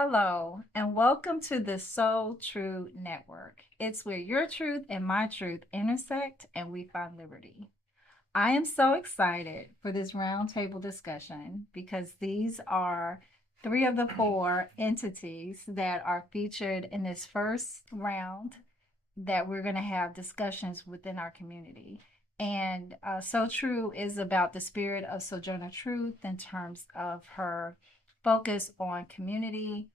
Hello, and welcome to the So Tru Network. It's where your truth and my truth intersect and we find liberty. I am so excited for this roundtable discussion because these are three of the four entities that are featured in this first round that we're going to have discussions within our community. And So Tru is about the spirit of Sojourner Truth in terms of her focus on community,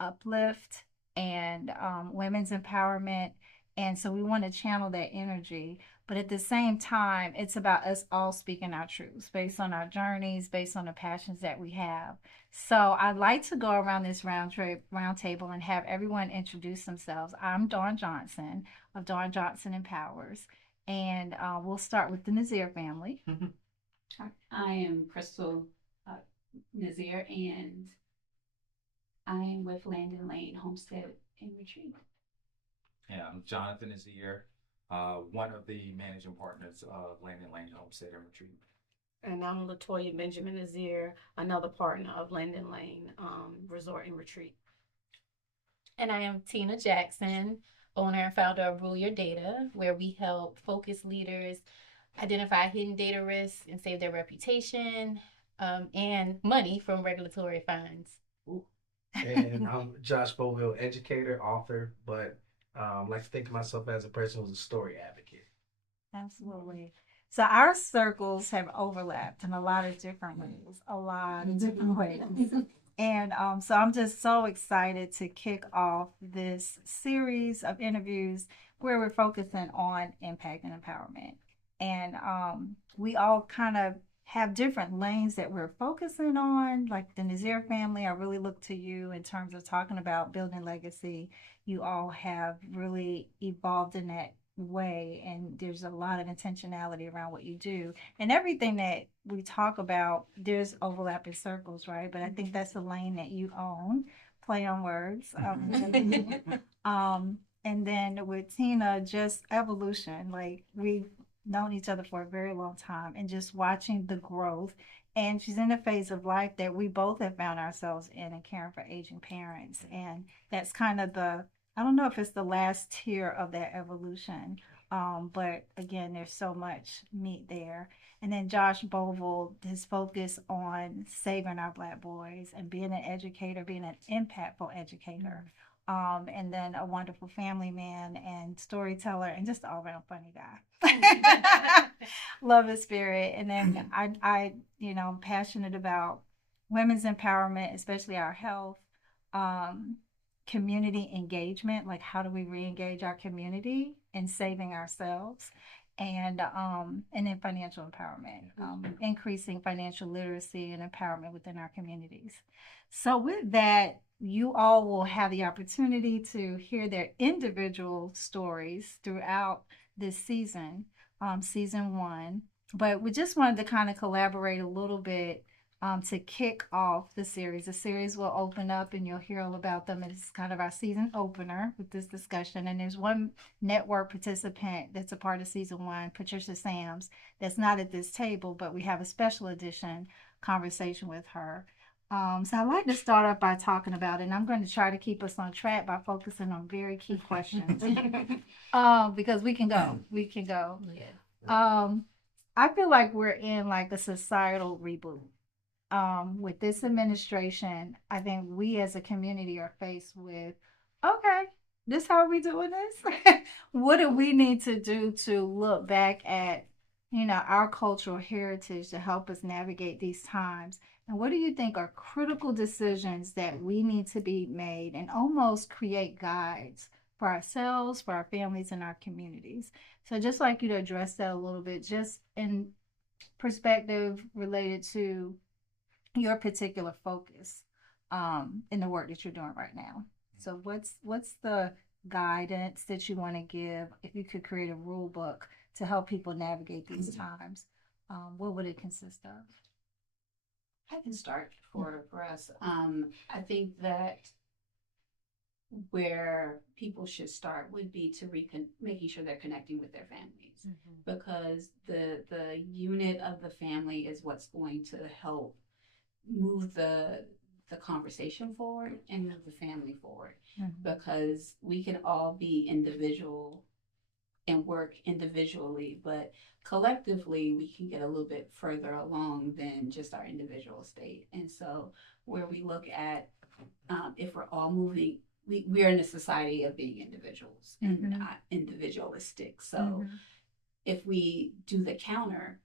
uplift, and women's empowerment. And so we want to channel that energy. But at the same time, it's about us all speaking our truths based on our journeys, based on the passions that we have. So I'd like to go around this round table and have everyone introduce themselves. I'm Dawn Johnson of Dawn Johnson Empowers, and we'll start with the Nazeer family. I am Crystal uh, Nazeer, and I am with Landon Lane Homestead and Retreat. Yeah, I'm Jonathan Nazeer, one of the managing partners of Landon Lane Homestead and Retreat. And I'm Latoya Benjamin Nazeer, another partner of Landon Lane Resort and Retreat. And I am Teena Jackson, owner and founder of Rule Your Data, where we help focus leaders identify hidden data risks and save their reputation and money from regulatory fines. And I'm Josh Bovill, educator, author, but like to think of myself as a person who's a story advocate. Absolutely. So our circles have overlapped in a lot of different ways, a lot of different ways. And so I'm just so excited to kick off this series of interviews where we're focusing on impact and empowerment. And we all kind of have different lanes that we're focusing on. Like the Nazeer family, I really look to you in terms of talking about building legacy. You all have really evolved in that way, and there's a lot of intentionality around what you do. And everything that we talk about, there's overlapping circles, right? But I think that's a lane that you own. Play on words. And then with Teena, just evolution. Like we've known each other for a very long time, and just watching the growth. And she's in a phase of life that we both have found ourselves in and caring for aging parents. And that's kind of I don't know if it's the last tier of that evolution. But again, there's so much meat there. And then Josh Bovill, his focus on saving our Black boys and being an educator, being an impactful educator. And then a wonderful family man and storyteller and just all around funny guy. Love his spirit. And then I'm passionate about women's empowerment, especially our health. Um, Community engagement, like how do we re-engage our community in saving ourselves, and then financial empowerment, increasing financial literacy and empowerment within our communities. So with that, you all will have the opportunity to hear their individual stories throughout this season, season one. But we just wanted to kind of collaborate a little bit to kick off the series. The series will open up and you'll hear all about them. It's kind of our season opener with this discussion. And there's one network participant that's a part of season one, Patricia Sams, that's not at this table, but we have a special edition conversation with her. So I'd like to start off by talking about it, and I'm going to try to keep us on track by focusing on very key questions. Because we can go. Yeah. I feel like we're in like a societal reboot. With this administration, I think we as a community are faced with, okay, this how we doing this? What do we need to do to look back at, our cultural heritage to help us navigate these times? And what do you think are critical decisions that we need to be made and almost create guides for ourselves, for our families, and our communities? So just like you to address that a little bit, just in perspective related to your particular focus in the work that you're doing right now. So what's the guidance that you want to give if you could create a rule book to help people navigate these times? What would it consist of? I can start for us. I think that where people should start would be to making sure they're connecting with their families, because the unit of the family is what's going to help move the conversation forward and move the family forward, Mhm. because we can all be individual and work individually, but collectively we can get a little bit further along than just our individual state. And so where we look at if we're all moving, we're in a society of being individuals and Mhm. not individualistic. So Mhm. if we do the counter,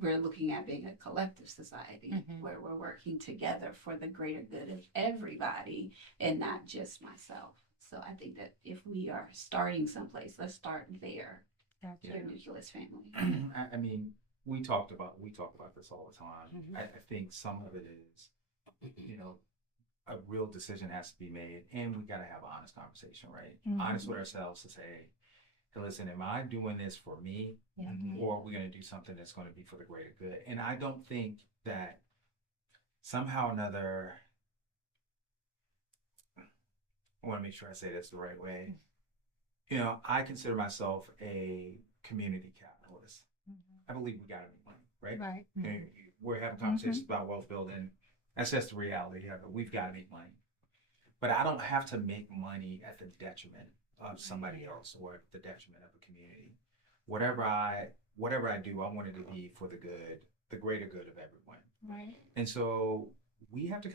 we're looking at being a collective society Mhm. where we're working together for the greater good of everybody and not just myself. So I think that if we are starting someplace, let's start there. Gotcha. Your nucleus family. I mean, we talk about this all the time. Mhm. I think some of it is, a real decision has to be made, and we got to have an honest conversation, right? Mhm. Honest with ourselves to say, hey, listen, am I doing this for me, Yeah. or are we going to do something that's going to be for the greater good? And I don't think that somehow or another, I want to make sure I say this the right way. I consider myself a community capitalist. I believe we got to make money, right? Right. And we're having conversations about wealth building. That's just the reality of it. We've got to make money. But I don't have to make money at the detriment of somebody else or the detriment of a community. Whatever I do, I want it to be for the good, the greater good of everyone. Right. And so we have to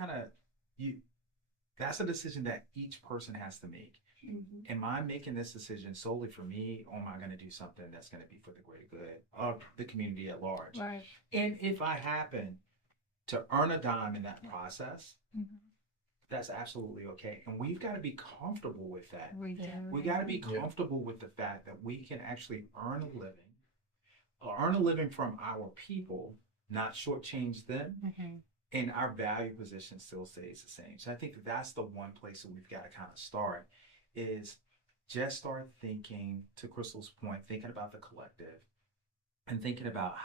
that's a decision that each person has to make. Mm-hmm. Am I making this decision solely for me, or am I going to do something that's going to be for the greater good of the community at large? Right. And if I happen to earn a dime in that process, Mhm. that's absolutely okay. And we've got to be comfortable with that. We do. We got to be comfortable with the fact that we can actually earn a living from our people, not shortchange them, Mhm. and our value position still stays the same. So I think that's the one place that we've got to kind of start, is just start thinking, to Crystal's point, thinking about the collective and thinking about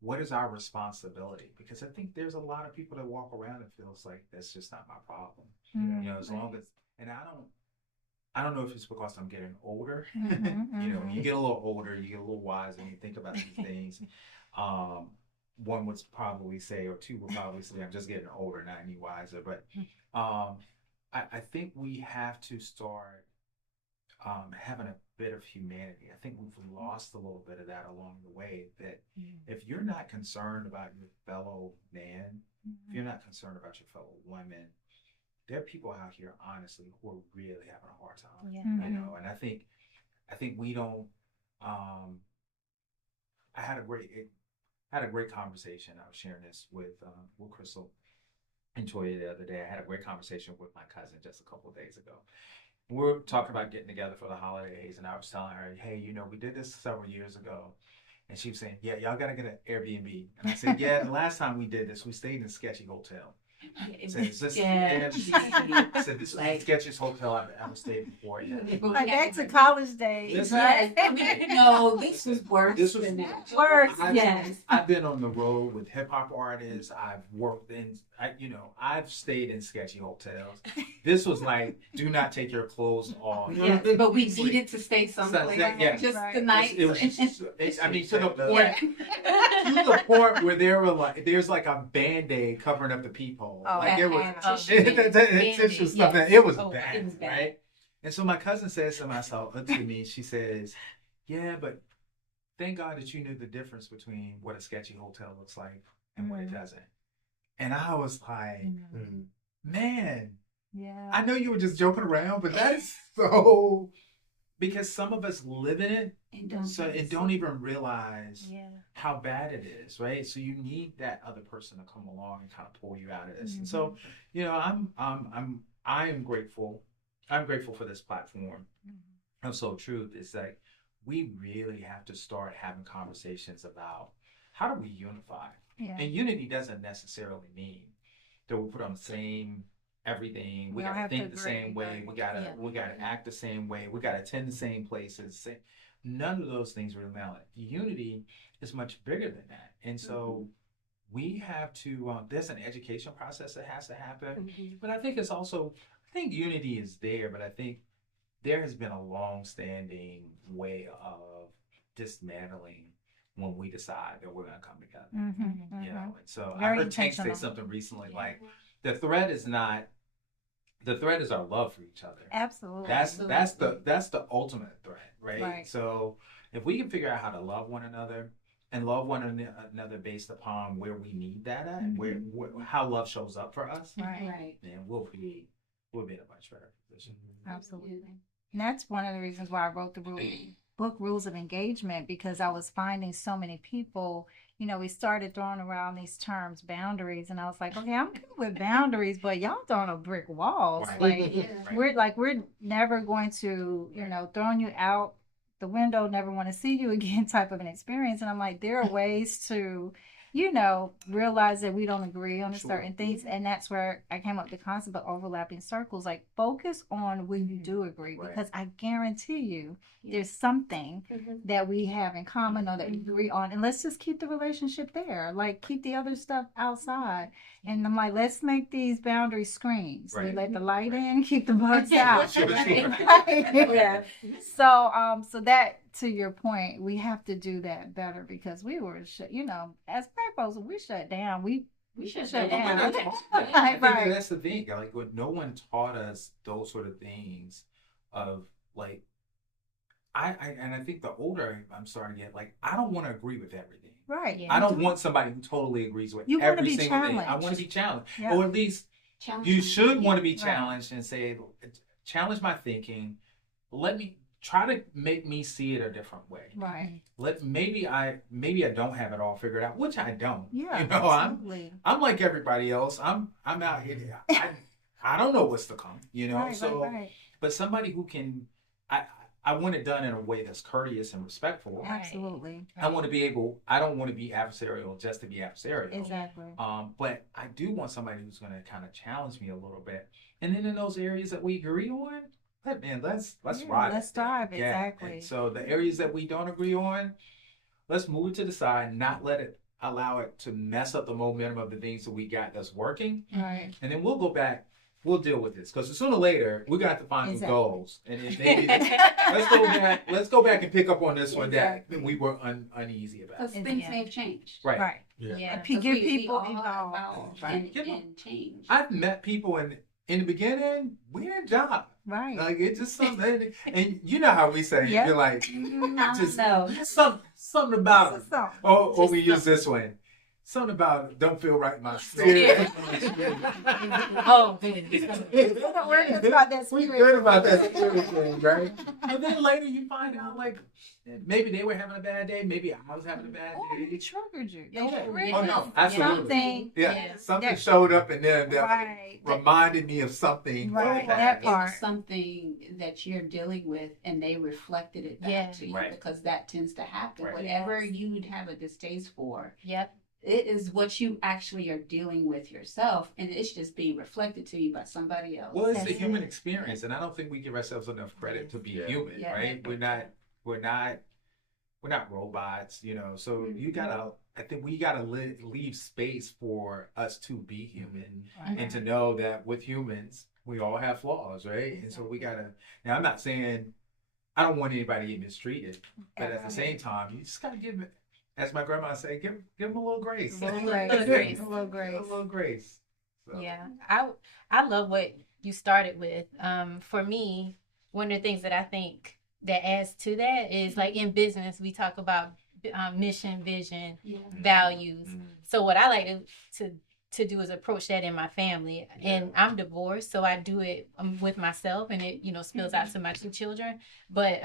what is our responsibility? Because I think there's a lot of people that walk around and feels like that's just not my problem. Mhm. As long as, and I don't know if it's because I'm getting older. Mhm, When you get a little older, you get a little wiser, and you think about these things. One would probably say, or two would probably say, I'm just getting older, not any wiser. But I think we have to start having a bit of humanity. I think we've lost a little bit of that along the way, that if you're not concerned about your fellow man, if you're not concerned about your fellow woman, there are people out here, honestly, who are really having a hard time. Yeah. And I think we don't. I had a great conversation. I was sharing this with Crystal and Toya the other day. I had a great conversation with my cousin just a couple of days ago. We were talking about getting together for the holidays, and I was telling her, hey, we did this several years ago. And she was saying, yeah, y'all got to get an Airbnb. And I said, yeah, the last time we did this, we stayed in a sketchy hotel. I said, this is the sketchiest hotel I've ever stayed before. Like back to college days. Listen, Right? No, this was worse This was than that. Worse. I've been on the road with hip hop artists. I've worked I've stayed in sketchy hotels. This was like, do not take your clothes off. Yes, but we needed to stay someplace. Yeah. Just Right. the night. It was to the point, Yeah. to the point where there's like a Band-Aid covering up the peephole. Oh, like it was Band-Aid. tissue stuff. Yes. It was Oh, bad, it was bad. right? And so my cousin says to me, she says, yeah, but thank God that you knew the difference between what a sketchy hotel looks like and what it doesn't. And I was like, man, Yeah. I know you were just joking around, but that is so, because some of us live in it and don't even realize how bad it is, right? So you need that other person to come along and kind of pull you out of this. And so, I am grateful. I'm grateful for this platform of So Truth. Is like, we really have to start having conversations about how do we unify. Yeah. And unity doesn't necessarily mean that we put on the same everything. We don't gotta have to think the agree, same way. right. We gotta act the same way. We gotta attend the same places. None of those things really matter. Unity is much bigger than that. And so we have to. There's an education process that has to happen. But I think unity is there. But I think there has been a long-standing way of dismantling when we decide that we're gonna come together. Mm-hmm, You know, and so I Very heard Tank say intentional. something recently like the thread is our love for each other. Absolutely. That's the ultimate threat, right? So if we can figure out how to love one another and love one another based upon where we need that at, where how love shows up for us, Right. then we'll be in a much better position. Absolutely. And that's one of the reasons why I wrote the book Rules of Engagement, because I was finding so many people, you know, we started throwing around these terms, boundaries, and I was like, okay, I'm good with boundaries, but y'all throwing up brick walls. Right. Like, we're never going to, you know, throwing you out the window, never want to see you again type of an experience. And I'm like, there are ways to, you know, realize that we don't agree on certain things. And that's where I came up with the concept of overlapping circles. Like, focus on when you do agree, because I guarantee you there's something that we have in common or that we agree on. And let's just keep the relationship there. Like, keep the other stuff outside. And I'm like, let's make these boundary screens. We let the light in, keep the bugs out. Yeah. So that, to your point, we have to do that better, because we were, you know, as black folks, we shut down. We should shut down. I think that's the thing. Like, no one taught us those sort of things of like, I think the older I'm starting to get, like, I don't want to agree with everything. Right. I don't want somebody who totally agrees with You wanna every be single thing. I challenged. want to be challenged. Yeah. Or at least you should want to be challenged and say, challenge my thinking. Let me try to make me see it a different way. Right. Maybe I don't have it all figured out, which I don't. Yeah. You know, absolutely. I'm like everybody else. I'm out here. I don't know what's to come. You know, Right. but somebody who can, I want it done in a way that's courteous and respectful. Absolutely. I want to be able. I don't want to be adversarial just to be adversarial. Exactly. But I do want somebody who's going to kind of challenge me a little bit. And then in those areas that we agree on, man, let's ride. Let's drive. Yeah. Exactly. And so the areas that we don't agree on, let's move it to the side, not allow it to mess up the momentum of the things that we got that's working. Right. And then we'll go back. We'll deal with this, because sooner or later we got to find some goals, and then maybe let's go back and pick up on this one that we were uneasy about. Because things may have changed. Right. Yeah. Give people we all involved. and change. I've met people in the beginning, we didn't jive. Right. Like, it's just something, and you know how we say, you're like, just something about it. Or we use this one. Something about don't feel right in my spirit. Oh, goodness. We're about that We spirit. good about that spirit thing, right? And then later you find out, like, maybe they were having a bad day, maybe I was having a bad Or day. it triggered you. Oh no, absolutely. Something. Something showed up in them that Right. reminded me of something. Right. bad. That It part. was something that you're dealing with, and they reflected it back to you, Right. because that tends to happen. Right. Whatever you'd have a distaste for, Yep. it is what you actually are dealing with yourself, and it's just being reflected to you by somebody else. Well, it's That's a human experience, and I don't think we give ourselves enough credit to be human, Yeah. right? We're not robots, you know. So I think we gotta leave space for us to be human, and to know that with humans we all have flaws, right? And so we gotta. Now, I'm not saying I don't want anybody to get mistreated, but at the same time, you just gotta give it. As my grandma say, give them a little grace. A little grace. So. Yeah, I love what you started with. For me, one of the things that I think that adds to that is, like, in business, we talk about mission, vision, values. So what I like to do is approach that in my family. And I'm divorced, so I do it with myself, and it spills out to my two children. But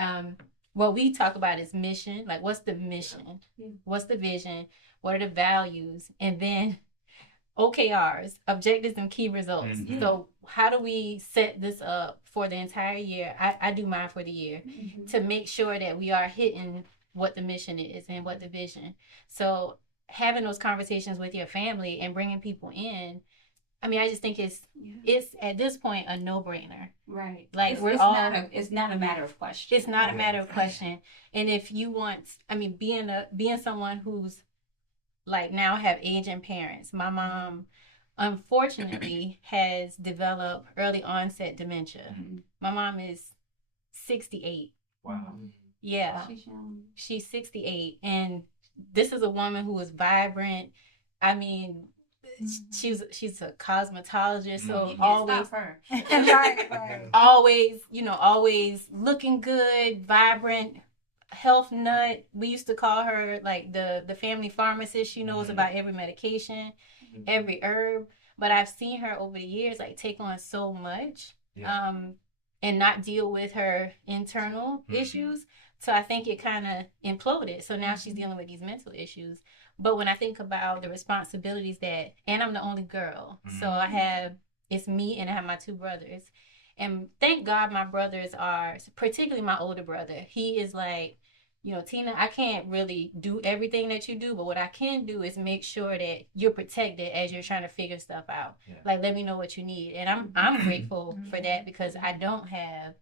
what we talk about is mission. Like, what's the mission? What's the vision? What are the values? And then OKRs, objectives and key results. So how do we set this up for the entire year? I do mine for the year to make sure that we are hitting what the mission is and what the vision. So having those conversations with your family and bringing people in, I mean, I just think it's at this point a no-brainer. Right. Like, it's not a matter of question. It's not a matter of question. And if you want, I mean, being someone who's like now have aging parents, my mom unfortunately has developed early onset dementia. My mom is 68. Wow. Yeah. She's young. She's 68, and this is a woman who is vibrant. I mean, she's a cosmetologist, so You can't always stop her. Right. always, always looking good, vibrant, health nut. We used to call her like the family pharmacist. She knows about every medication, every herb. But I've seen her over the years like take on so much, and not deal with her internal issues. So I think it kind of imploded. So now she's dealing with these mental issues. But when I think about the responsibilities and I'm the only girl, so it's me and I have my two brothers. And thank God my brothers are, particularly my older brother, he is like, Teena, I can't really do everything that you do, but what I can do is make sure that you're protected as you're trying to figure stuff out. Yeah. Like, let me know what you need. And I'm grateful for that because I don't have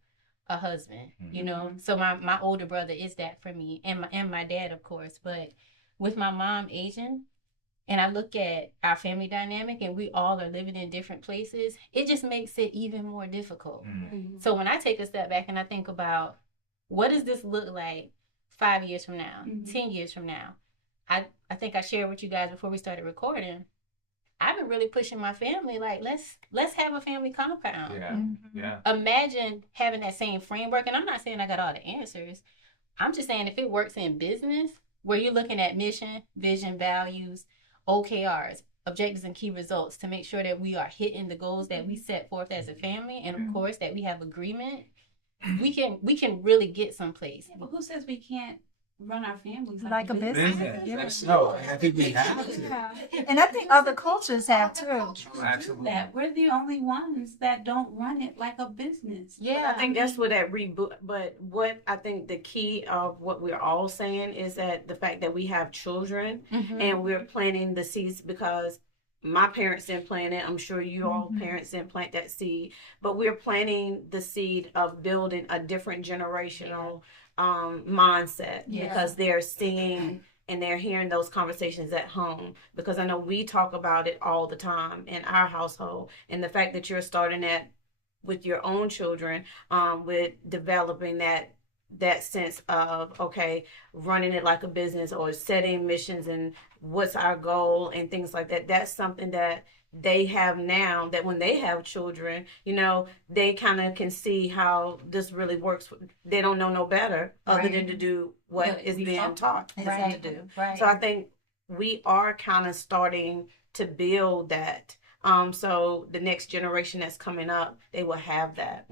a husband, So my older brother is that for me, and my dad, of course. But with my mom Asian, and I look at our family dynamic and we all are living in different places, it just makes it even more difficult. So when I take a step back and I think about what does this look like 5 years from now, 10 years from now, I think I shared with you guys before we started recording, I've been really pushing my family, like, let's have a family compound. Yeah. Imagine having that same framework. And I'm not saying I got all the answers. I'm just saying if it works in business, where you're looking at mission, vision, values, OKRs, objectives and key results to make sure that we are hitting the goals that we set forth as a family, and of course that we have agreement, we can really get someplace. But who says we can't run our families like a business? Yeah. No, I think we have to. And I think other cultures have too. Absolutely. That we're the only ones that don't run it like a business. Yeah, I think that's where that reboot. But what I think the key of what we're all saying is that the fact that we have children and we're planting the seeds, because my parents didn't plant it. I'm sure you all parents didn't plant that seed, but we're planting the seed of building a different generational mindset because they're seeing and they're hearing those conversations at home, because I know we talk about it all the time in our household, and the fact that you're starting that with your own children, with developing that sense of, okay, running it like a business or setting missions and what's our goal and things like that. That's something that they have now, that when they have children, they kind of can see how this really works. They don't know no better other than to do what is being taught to do. Right. So I think we are kind of starting to build that. So the next generation that's coming up, they will have that.